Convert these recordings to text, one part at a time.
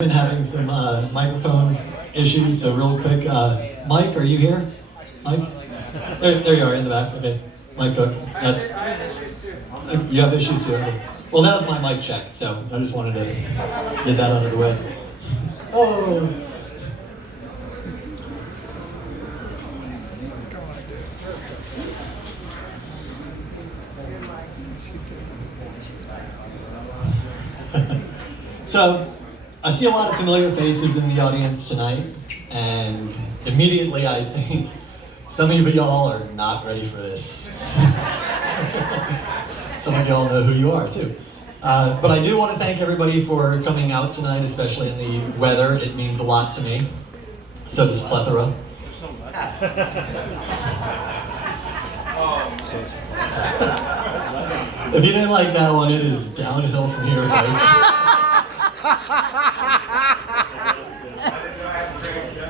Been having some microphone issues, so real quick, Mike, are you here? Mike? There you are, in the back. Okay, Mike Cook. You have issues too. Okay. Well, that was my mic check, so I just wanted to get that out of the way. Oh. So, I see a lot of familiar faces in the audience tonight, and immediately I think some of y'all are not ready for this. Some of y'all know who you are too. But I do want to thank everybody for coming out tonight, especially in the weather. It means a lot to me. So does plethora. If you didn't like that one, it is downhill from here, folks.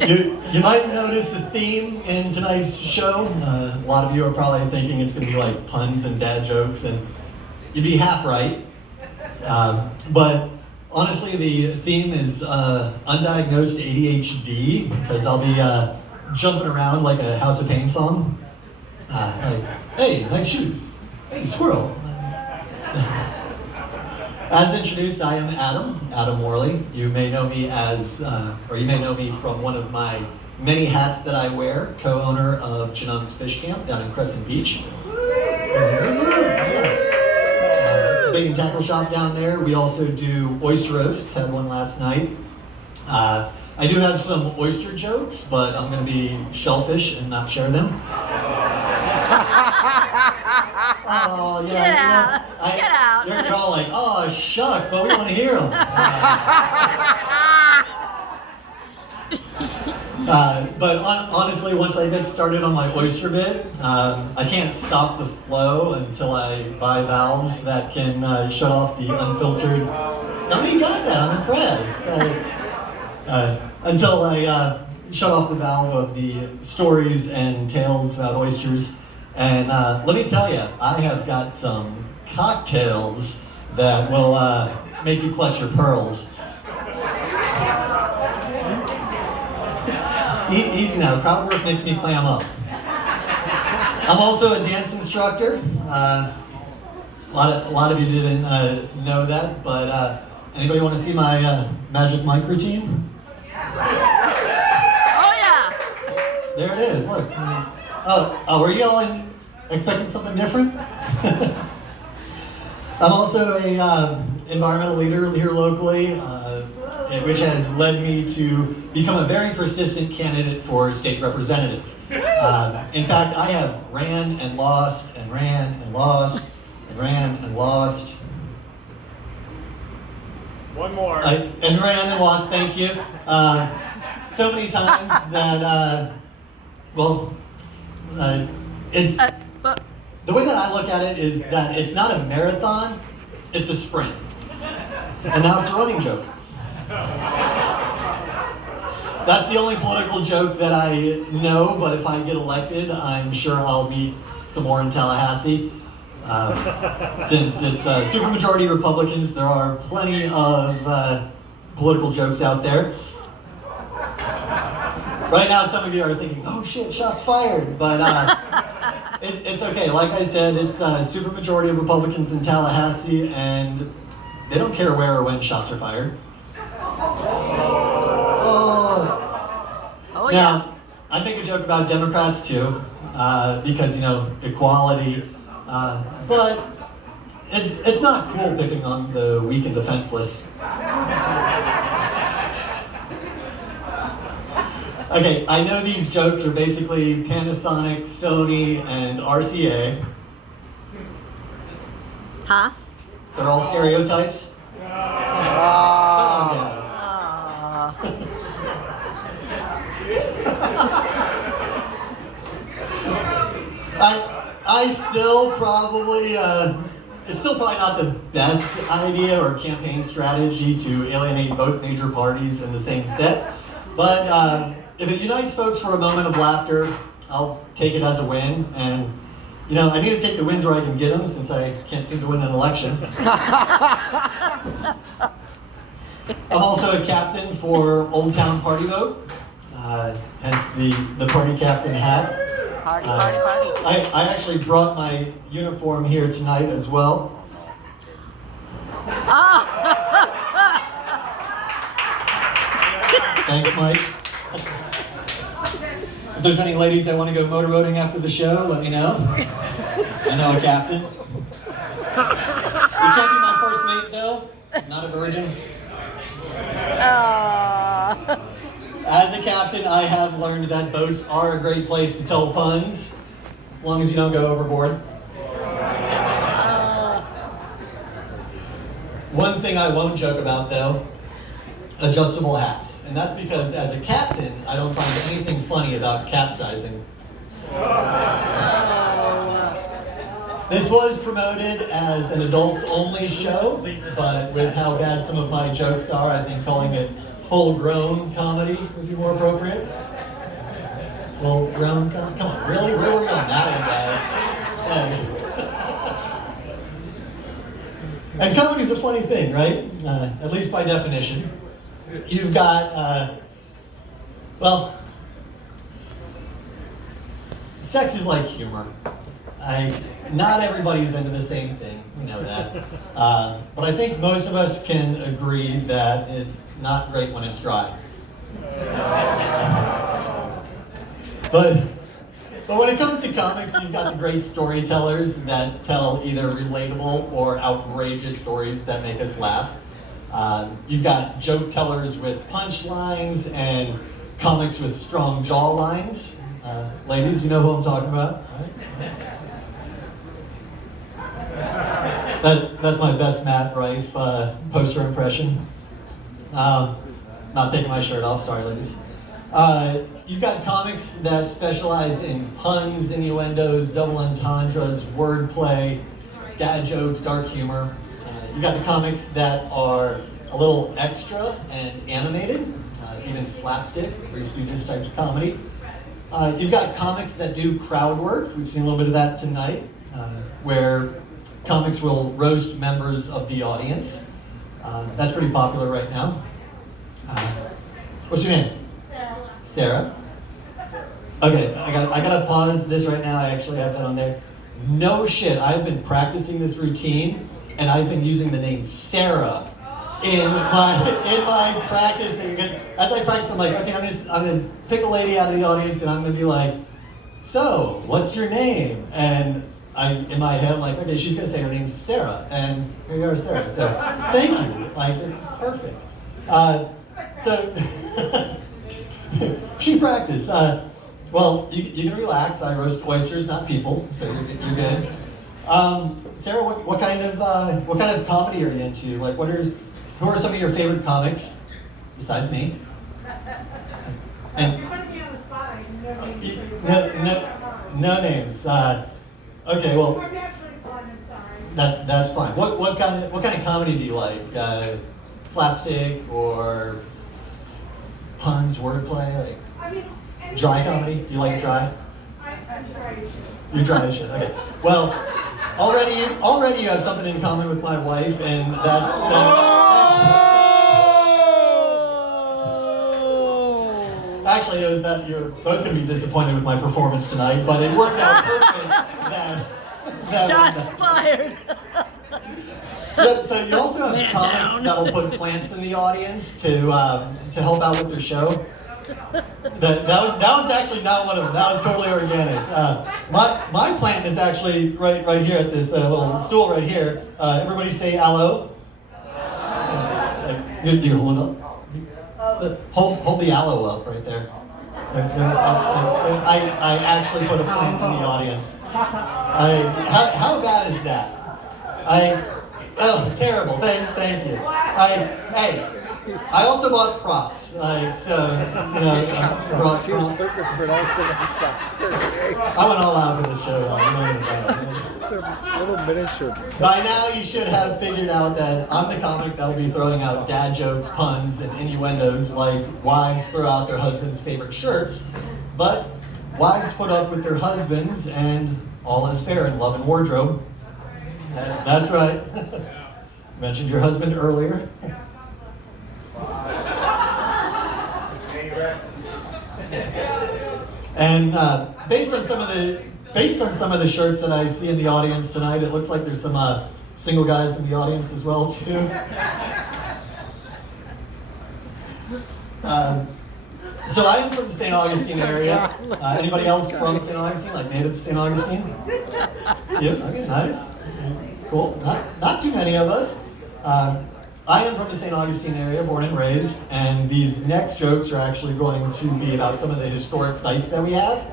You might notice a theme in tonight's show. A lot of you are probably thinking it's going to be like puns and dad jokes, and you'd be half right. But honestly, the theme is undiagnosed ADHD, because I'll be jumping around like a House of Pain song. Like, hey, nice shoes. Hey, squirrel. As introduced, I am Adam Morley. You may know me as, or you may know me from one of my many hats that I wear, co-owner of Janum's Fish Camp down in Crescent Beach. It's a bait and tackle shop down there. We also do oyster roasts, had one last night. I do have some oyster jokes, but I'm going to be shellfish and not share them. Oh, yeah. Get out. You're all like, oh, shucks, but we want to hear them. But honestly, once I get started on my oyster bit, I can't stop the flow until I buy valves that can shut off the unfiltered. Somebody got that, I'm impressed. Until I shut off the valve of the stories and tales about oysters. And let me tell you, I have got some cocktails that will make you clutch your pearls. Easy now, crowd work makes me clam up. I'm also a dance instructor. A lot of you didn't know that, but anybody want to see my magic mic routine? Oh yeah! There it is, look. Oh, were you all expecting something different? I'm also a environmental leader here locally, which has led me to become a very persistent candidate for state representative. In fact, I have ran and lost and ran and lost and ran and lost. One more. And ran and lost, thank you. So many times that, it's, the way that I look at it is that it's not a marathon, it's a sprint. And now it's a running joke. That's the only political joke that I know, but if I get elected, I'm sure I'll meet some more in Tallahassee. Since it's supermajority Republicans, there are plenty of political jokes out there. Right now, some of you are thinking, oh shit, shots fired, but it's okay. Like I said, it's a supermajority of Republicans in Tallahassee, and they don't care where or when shots are fired. Oh Now, yeah. I make a joke about Democrats too, because, equality, but it's not cool picking on the weak and defenseless. Okay, I know these jokes are basically Panasonic, Sony, and RCA. Huh? They're all stereotypes. Come on, guys. I still probably, it's still probably not the best idea or campaign strategy to alienate both major parties in the same set, but if it unites folks for a moment of laughter, I'll take it as a win. And, I need to take the wins where I can get them, since I can't seem to win an election. I'm also a captain for Old Town Party Boat, hence the party captain hat. Party, party, party. I actually brought my uniform here tonight as well. Thanks, Mike. If there's any ladies that want to go motorboating after the show, let me know. I know a captain. You can't be my first mate, though. Not a virgin. As a captain, I have learned that boats are a great place to tell puns, as long as you don't go overboard. One thing I won't joke about, though, adjustable hats. And that's because as a captain, I don't find anything funny about capsizing. This was promoted as an adults-only show, but with how bad some of my jokes are, I think calling it full-grown comedy would be more appropriate. Full-grown comedy? Come on, really? Where were we on that one, guys? And comedy's a funny thing, right? At least by definition. You've got, sex is like humor. Not everybody's into the same thing, we know that. But I think most of us can agree that it's not great when it's dry. But when it comes to comics, you've got the great storytellers that tell either relatable or outrageous stories that make us laugh. You've got joke tellers with punchlines and comics with strong jaw lines. Ladies, you know who I'm talking about, right? That's my best Matt Rife poster impression. Not taking my shirt off, sorry ladies. You've got comics that specialize in puns, innuendos, double entendres, wordplay, dad jokes, dark humor. You've got the comics that are a little extra and animated, even slapstick, Three Stooges type of comedy. You've got comics that do crowd work. We've seen a little bit of that tonight, where comics will roast members of the audience. That's pretty popular right now. What's your name? Sarah. Okay, I gotta pause this right now. I actually have that on there. No shit, I've been practicing this routine, and I've been using the name Sarah in my practicing. As I practice, I'm like, okay, I'm gonna pick a lady out of the audience, and I'm gonna be like, so, what's your name? And in my head, I'm like, okay, she's gonna say her name's Sarah, and here you are, Sarah. So, thank you. Like, this is perfect. She practiced. Well, you can relax. I roast oysters, not people, so you're good. Sarah, what kind of comedy are you into? Like, who are some of your favorite comics besides me? And you're putting me on the spot. I know no names. Okay, well. I'm naturally fun. I'm sorry. That's fine. What kind of comedy do you like? Slapstick or puns, wordplay? Like, I mean, dry comedy? You like dry? I'm dry as shit. You're dry as shit. Okay. Well, already you have something in common with my wife, and that's actually is that you're both going to be disappointed with my performance tonight, but it worked out perfect. Shots fired. So you also have comics that will put plants in the audience to help out with their show. That was actually not one of them. That was totally organic. My plant is actually right here at this little stool right here. Everybody say aloe. You hold it up. Hold the aloe up right there. I actually put a plant in the audience. How bad is that? Oh, terrible. Thank you. I also bought props. Brought props. I went all out for this show. Little miniature. By now, you should have figured out that I'm the comic that will be throwing out dad jokes, puns, and innuendos like wives throw out their husband's favorite shirts, but wives put up with their husbands, and all is fair in love and wardrobe. That's right. Mentioned your husband earlier. And based on some of the shirts that I see in the audience tonight, it looks like there's some single guys in the audience as well too. So I am from the St. Augustine area. Anybody else from St. Augustine, like native to St. Augustine? Yeah, okay, nice. Cool, not too many of us. I am from the St. Augustine area, born and raised, and these next jokes are actually going to be about some of the historic sites that we have.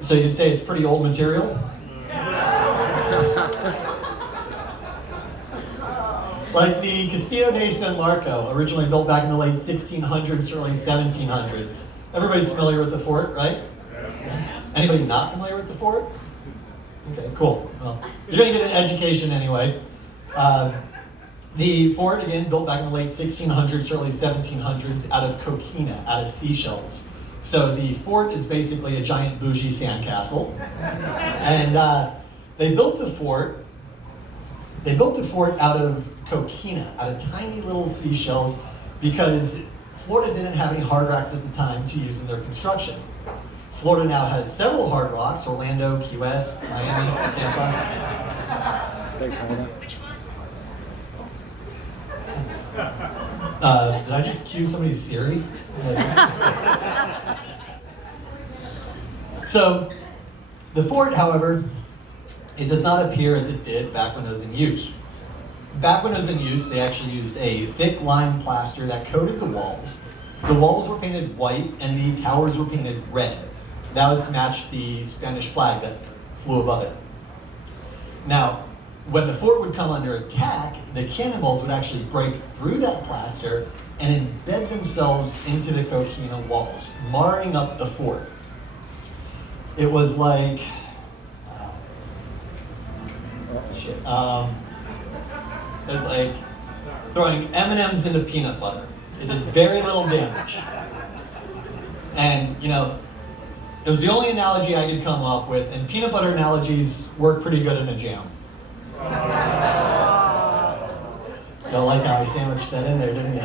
So you could say it's pretty old material. Like the Castillo de San Marco, originally built back in the late 1600s, early 1700s. Everybody's familiar with the fort, right? Anybody not familiar with the fort? Okay, cool. Well, you're going to get an education anyway. The fort, again, built back in the late 1600s, early 1700s, out of coquina, out of seashells. So the fort is basically a giant bougie sandcastle. And they built the fort out of coquina, out of tiny little seashells, because Florida didn't have any hard rocks at the time to use in their construction. Florida now has several hard rocks: Orlando, Key West, Miami, Tampa. Daytona. Did I just cue somebody's Siri? So, the fort, however, it does not appear as it did back when it was in use. Back when it was in use, they actually used a thick lime plaster that coated the walls. The walls were painted white and the towers were painted red. That was to match the Spanish flag that flew above it. Now, when the fort would come under attack, the cannonballs would actually break through that plaster and embed themselves into the coquina walls, marring up the fort. It was like, it was like throwing M&Ms into peanut butter. It did very little damage. And, you know, it was the only analogy I could come up with, and peanut butter analogies work pretty good in a jam. Don't like how I sandwiched that in there, didn't you?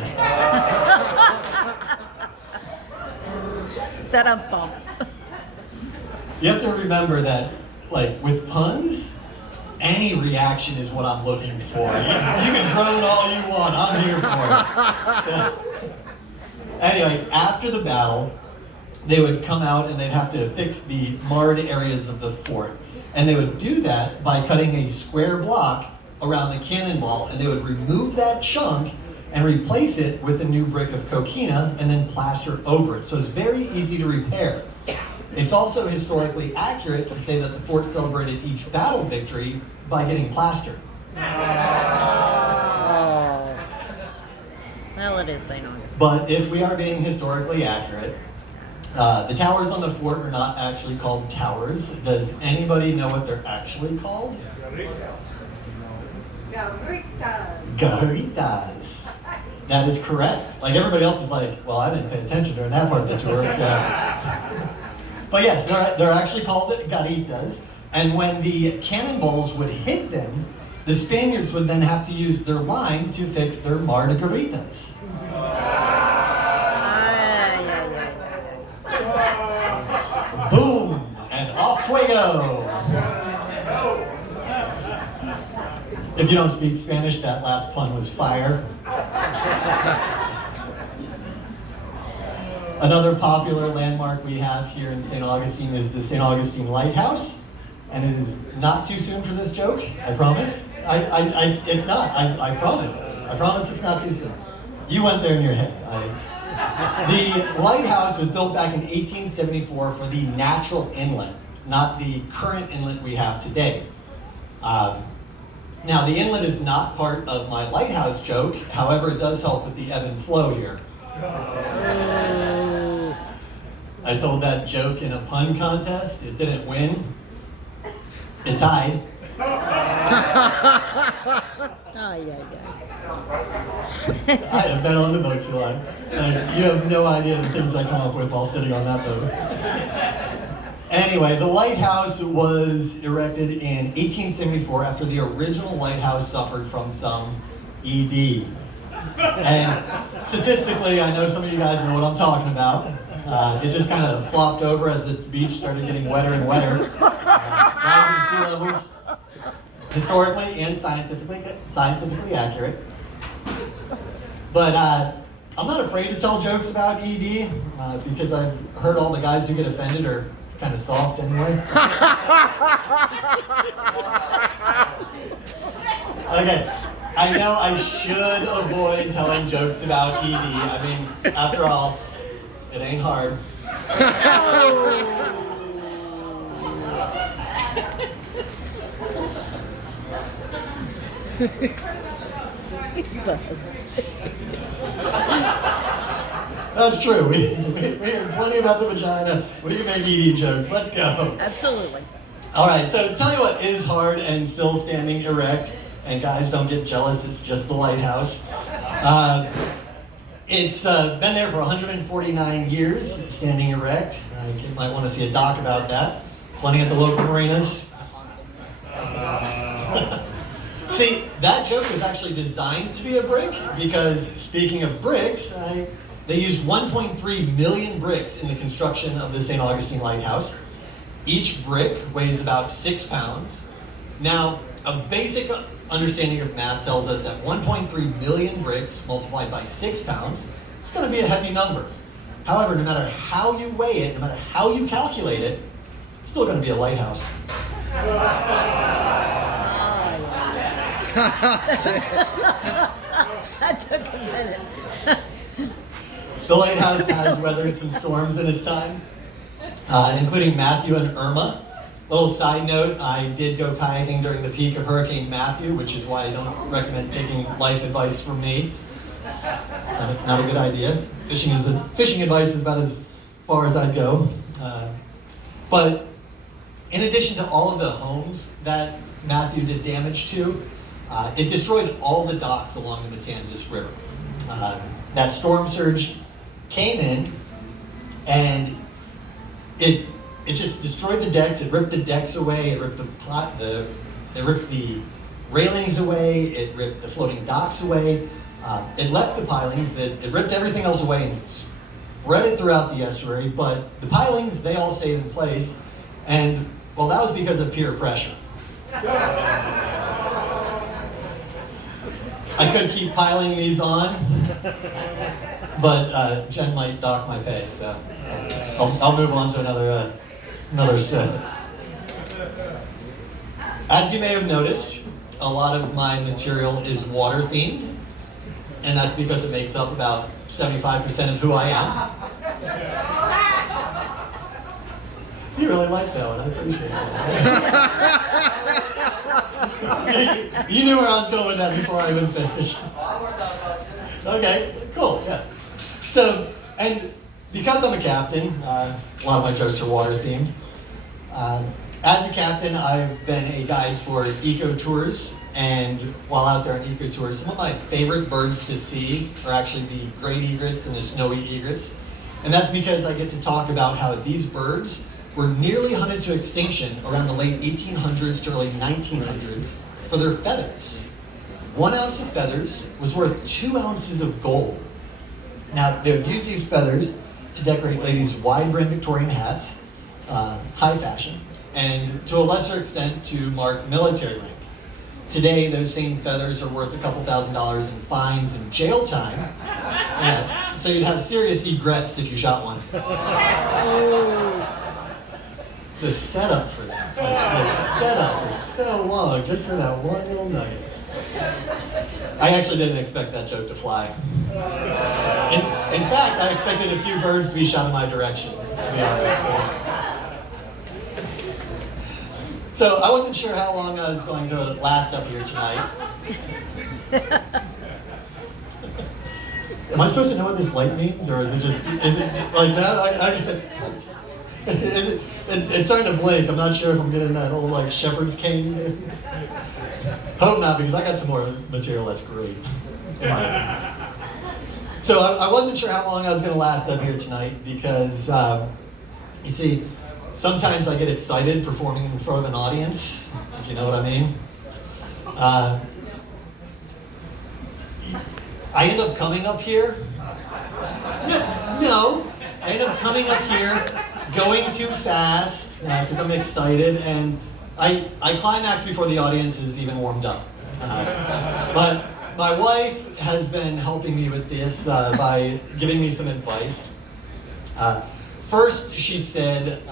Da-dum-bum. You have to remember that, like, with puns, any reaction is what I'm looking for. You can groan all you want, I'm here for it. So, anyway, after the battle, they would come out and they'd have to fix the marred areas of the fort. And they would do that by cutting a square block around the cannon wall, and they would remove that chunk and replace it with a new brick of coquina and then plaster over it. So it's very easy to repair. It's also historically accurate to say that the fort celebrated each battle victory by getting plastered. Well, it is St. Augustine. But if we are being historically accurate, the towers on the fort are not actually called towers. Does anybody know what they're actually called? Garritas. Garritas. That is correct. Like everybody else is like, well, I didn't pay attention during that part of the tour, so. But yes, they're actually called garritas. And when the cannonballs would hit them, the Spaniards would then have to use their lime to fix their margaritas. Boom! And off we go! If you don't speak Spanish, that last pun was fire. Another popular landmark we have here in St. Augustine is the St. Augustine Lighthouse. And it is not too soon for this joke, I promise. It's not, I promise. I promise it's not too soon. You went there in your head. The lighthouse was built back in 1874 for the natural inlet, not the current inlet we have today. Now, the inlet is not part of my lighthouse joke, however, it does help with the ebb and flow here. I told that joke in a pun contest. It didn't win. It tied. I have been on the boat too long. You have no idea the things I come up with while sitting on that boat. Anyway, the lighthouse was erected in 1874 after the original lighthouse suffered from some ED. And statistically, I know some of you guys know what I'm talking about. It just kind of flopped over as its beach started getting wetter and wetter. Rising sea levels, historically and scientifically accurate. But I'm not afraid to tell jokes about ED because I've heard all the guys who get offended are kind of soft anyway. Okay, I know I should avoid telling jokes about ED. I mean, after all, it ain't hard. That's true. We hear plenty about the vagina. We can make ED jokes. Let's go. Absolutely. All right, so tell you what is hard and still standing erect. And guys, don't get jealous. It's just the lighthouse. It's been there for 149 years, standing erect. You might want to see a doc about that. Plenty at the local marinas. See, that joke was actually designed to be a brick because, speaking of bricks, they used 1.3 million bricks in the construction of the St. Augustine Lighthouse. Each brick weighs about 6 pounds. Now, a basic understanding of math tells us that 1.3 million bricks multiplied by 6 pounds is going to be a heavy number. However, no matter how you weigh it, no matter how you calculate it, it's still going to be a lighthouse. That took a minute. The lighthouse has weathered some storms in its time, including Matthew and Irma. Little side note, I did go kayaking during the peak of Hurricane Matthew, which is why I don't recommend taking life advice from me. Not a good idea. Fishing advice is about as far as I'd go. But in addition to all of the homes that Matthew did damage to, it destroyed all the docks along the Matanzas River. That storm surge came in, and it just destroyed the decks. It ripped the decks away. It ripped it ripped the railings away. It ripped the floating docks away. It left the pilings. It ripped everything else away and spread it throughout the estuary. But the pilings, they all stayed in place, and well, that was because of peer pressure. I could keep piling these on, but Jen might dock my pay, so I'll move on to another set. As you may have noticed, a lot of my material is water themed, and that's because it makes up about 75% of who I am. You really like that one, I appreciate that. You knew where I was going with that before I even finished. Okay, cool, yeah. So, and because I'm a captain, a lot of my jokes are water themed. As a captain, I've been a guide for eco tours, and while out there on eco tours, some of my favorite birds to see are actually the great egrets and the snowy egrets. And that's because I get to talk about how these birds were nearly hunted to extinction around the late 1800s to early 1900s for their feathers. 1 ounce of feathers was worth 2 ounces of gold. Now, they would use these feathers to decorate ladies' wide-brimmed Victorian hats, high fashion, and to a lesser extent to mark military rank. Today, those same feathers are worth a couple $1,000s in fines and jail time. Yeah, so you'd have serious egrets if you shot one. The setup for that, the setup is so long just for that one little nugget. I actually didn't expect that joke to fly. In fact, I expected a few birds to be shot in my direction, to be honest. So I wasn't sure how long I was going to last up here tonight. Am I supposed to know what this light means, or is it like, no, it's starting to blink. I'm not sure if I'm getting that old like shepherd's cane. Hope not, because I got some more material that's great. So I wasn't sure how long I was going to last up here tonight because, you see, sometimes I get excited performing in front of an audience, if you know what I mean. I end up coming up here. No, I end up coming up here, going too fast because I'm excited, and I climax before the audience is even warmed up. But my wife has been helping me with this by giving me some advice. First, she said,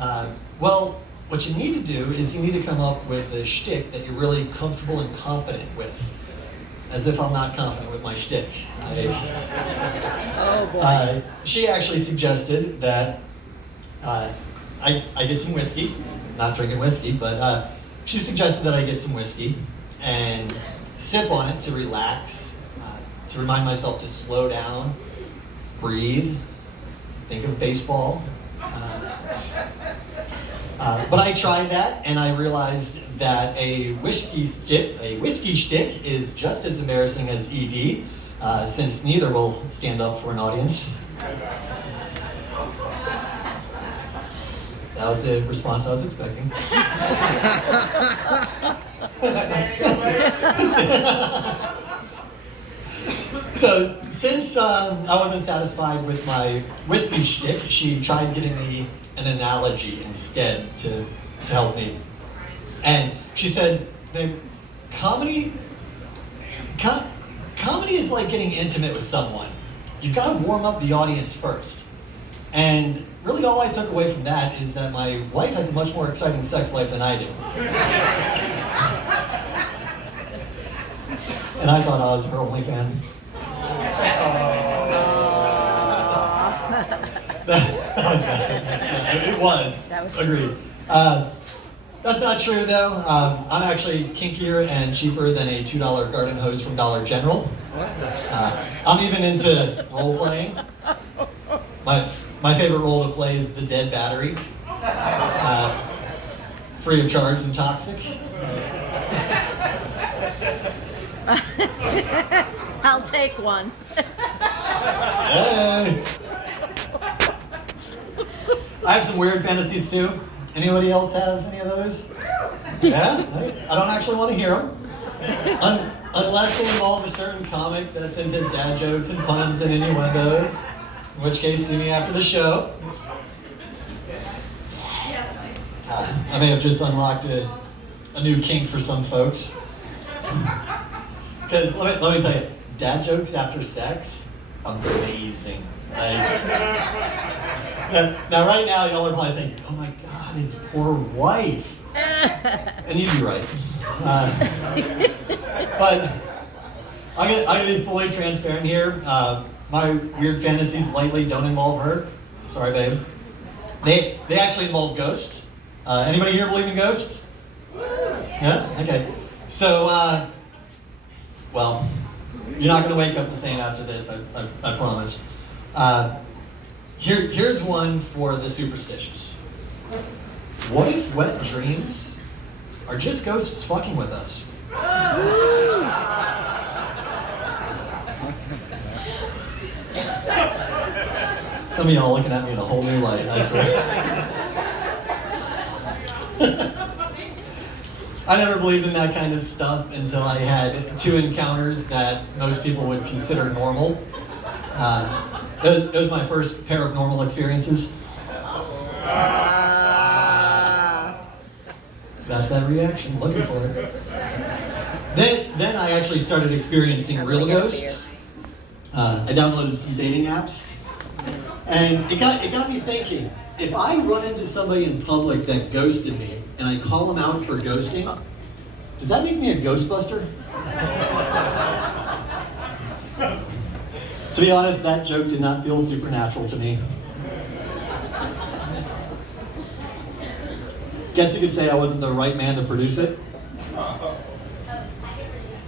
well, what you need to do is you need to come up with a shtick that you're really comfortable and confident with. As if I'm not confident with my shtick. Oh boy. She actually suggested that I get some whiskey. Not drinking whiskey, but she suggested that I get some whiskey and sip on it to relax, to remind myself to slow down, breathe, think of baseball. But I tried that, and I realized that a whiskey shtick is just as embarrassing as ED, since neither will stand up for an audience. That was the response I was expecting. So, since I wasn't satisfied with my whiskey shtick, she tried giving me an analogy instead to help me. And she said, "Babe, comedy is like getting intimate with someone. You've got to warm up the audience first." And really all I took away from that is that my wife has a much more exciting sex life than I do. And I thought I was her only fan. It was. That was Agreed. That's not true though. I'm actually kinkier and cheaper than a $2 garden hose from Dollar General. I'm even into role playing. My favorite role to play is the dead battery. Free of charge and toxic. I'll take one. Hey. I have some weird fantasies too. Anybody else have any of those? Yeah? I don't actually want to hear them. Unless they involve a certain comic that's into dad jokes and puns and innuendos. In which case, see me after the show. I may have just unlocked a new kink for some folks. Because let me tell you, dad jokes after sex, amazing. Now right now, y'all are probably thinking, oh my God, his poor wife. And you'd be right. But I'm gonna be fully transparent here. My weird fantasies lately don't involve her. Sorry, babe. They actually involve ghosts. Anybody here believe in ghosts? Yeah? Okay. So, well, you're not going to wake up the same after this, I promise. Here's one for the superstitious. What if wet dreams are just ghosts fucking with us? Some of y'all looking at me in a whole new light, I swear. I never believed in that kind of stuff until I had two encounters that most people would consider normal. It was my first pair of normal experiences. That's that reaction, looking for it. Then I actually started experiencing real ghosts. I downloaded some dating apps. And it got me thinking, if I run into somebody in public that ghosted me and I call them out for ghosting, does that make me a Ghostbuster? To be honest, that joke did not feel supernatural to me. Guess you could say I wasn't the right man to produce it.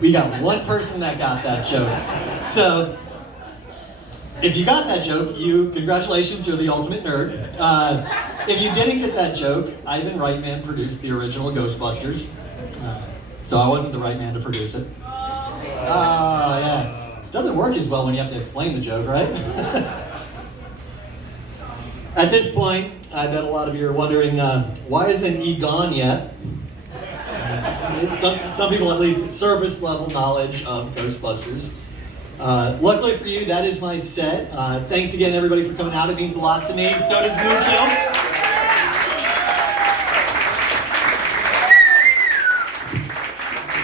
We got one person that got that joke. So, if you got that joke, congratulations, you're the ultimate nerd. If you didn't get that joke, Ivan Reitman produced the original Ghostbusters. So I wasn't the right man to produce it. Oh, yeah. Doesn't work as well when you have to explain the joke, right? At this point, I bet a lot of you are wondering, why isn't he gone yet? Some people at least surface level knowledge of Ghostbusters. Luckily for you, that is my set. Thanks again, everybody, for coming out. It means a lot to me. So does Mucho.